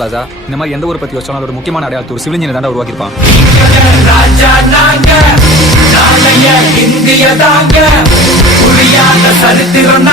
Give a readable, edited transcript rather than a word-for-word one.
Plaza இந்த மாதிரி எந்த ஊரை பத்தி யோசிச்சாலும் அதோட முக்கியமான அடையாளத்தை ஒரு சிவில் இன்ஜினியர் தான் உருவாக்கியிருப்பான். சரித்திரம்